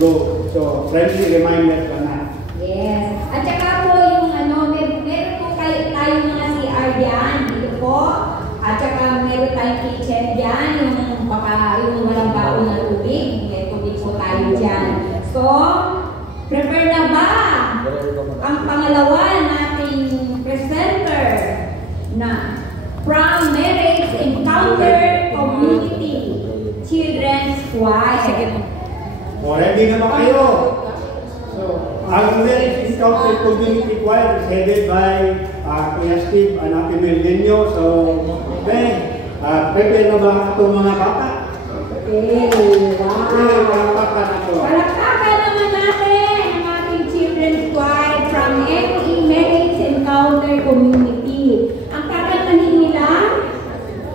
go. So, friendly reminder lang na. Yes. At saka po yung meron po tayong mga CR dyan. Dito po. At saka meron tayong kitchen dyan. Yung walang baon na tubig. May tubig po tayo dyan. So, prepare na ba ang pangalawa nating presenter na from Marriage Encounter Community Children's Choir? Ready na ba kayo? So, ang Marriage Encounter Community Choir is headed by Kuya Steve and Ate Meldenio. So, prepare na ba itong mga bata? Okay, wow! Palakpakan ako. Palakpakan naman natin ang ating children's choir from ME Marriage Encounter Community. Ang kakantahin nila,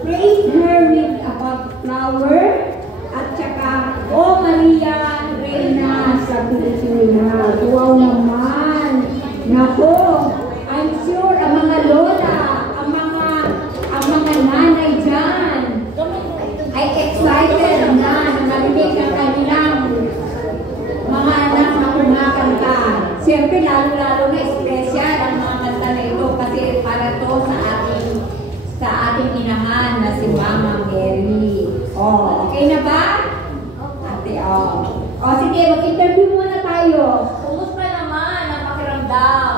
Praise Her with a Flower, at saka O Maria Reina sa Pilipinas. Wow naman! Naku! I'm sure ang mga lola, ang mga nanay dyan ay excited na narinig ang kanilang mga anak na kumakanta. Siyempre, lalo-lalo na special ang mga kanta na ito kasi para to sa ating inahan na si Mama Mary. Oh, okay na ba? Ate, oh, sige, mag-interview muna tayo. Kumusta naman ang pakiramdam?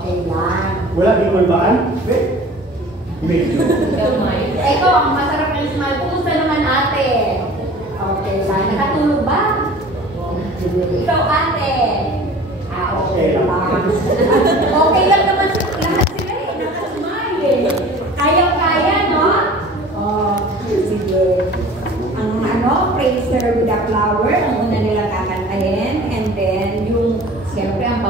Okay lang. Wala din malbaan? Medyo. Ito, ang masarap ng smile. Kumusta naman ate? Okay lang. Nakatulog ba? Ikaw ate? Okay lang. Okay lang naman lahat sila eh. Nakasmile eh. Kaya-kaya, no? Oh, sige. Ang Praise Her with a Flower, ang una nila kakantahin. And then, siyempre, ang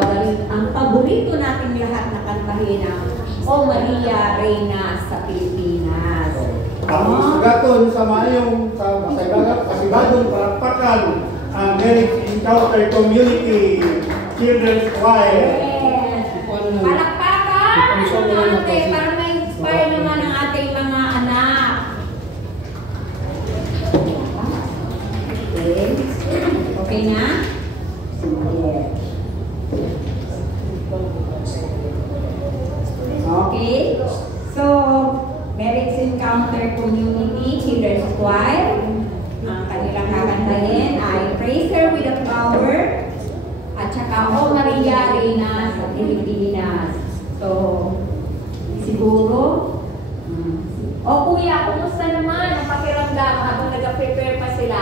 paborito nating lahat na kantahin ang O Maria Reina sa Pilipinas. Ang isagaton sa mayong kasigadong palakpakan ang Marriage Encounter Community Children's Choir. Yes. Palakpakan natin para ma-inspire naman ang ating mga anak. Okay. Okay na? Yes. Okay. So, Marriage Encounter Community Children's Choir. Ang kanilang kakantahin ay Praise Her with a Flower at saka O Maria Reina sa Pilipinas. So, siguro, o kuya, kumusta naman ang pakiramdam habang nag-prepare pa sila?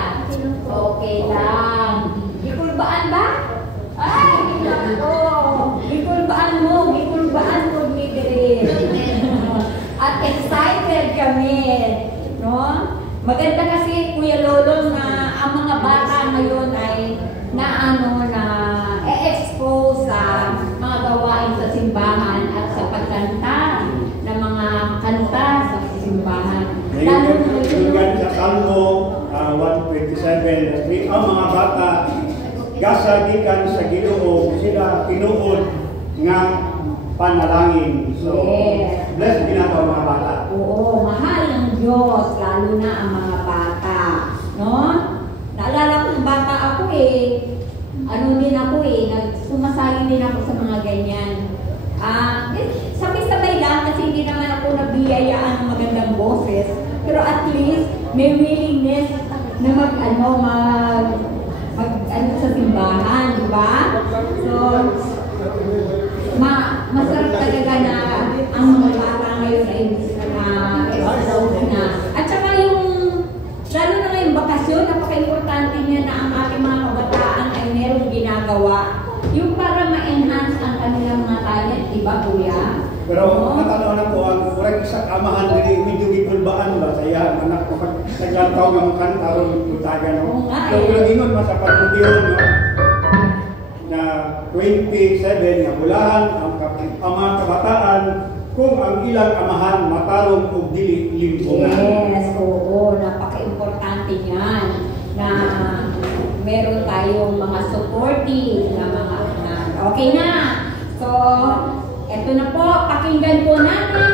Okay lang. Gikulbaan ba? Ay, nako. Gikulbaan mo ni Dere. At excited kami, no? Maganda kasi Kuya Lolo na ang mga bata ngayon ay expose sa mga gawain sa simbahan at sa pagkanta ng mga kanta sa simbahan. Lalo na ngayon sa Salmo 127, ang mga bata gasagikan sa Ginoo sila tinuod nga panalangin. So, yes. Bless ginagawa mga bata. Oo, mahal ng Diyos, lalo na ang mga bata. No? Naalala ko, bata ako sumasali din ako sa mga ganyan. Sabay-sabay lang kasi hindi naman ako nabiyayaan ng magandang boses. Pero at least, may willingness na sa simbahan, di ba? So, masarap talaga na ang mga bata ngayon ay expose na. At saka lalo na ngayong bakasyon, napaka-importante niya na ang ating mga kabataan ay merong ginagawa. Yung para ma-enhance ang kanilang mga talent, di ba, kuya? Pero matanaw ko ang kurang isa kamahan din medyo gikulbaan ba saya anak ko naglantaw ng kanta ron utaga no. So ingon sa pagtutiyon no na 27 nga bulahan ang mga kabataan kung ang ilang amahan matarong og dili limpungan. Yes, oo, napaka-importante niyan na meron tayong mga supportive na mga anak. Okay na. So, eto na po, pakinggan po natin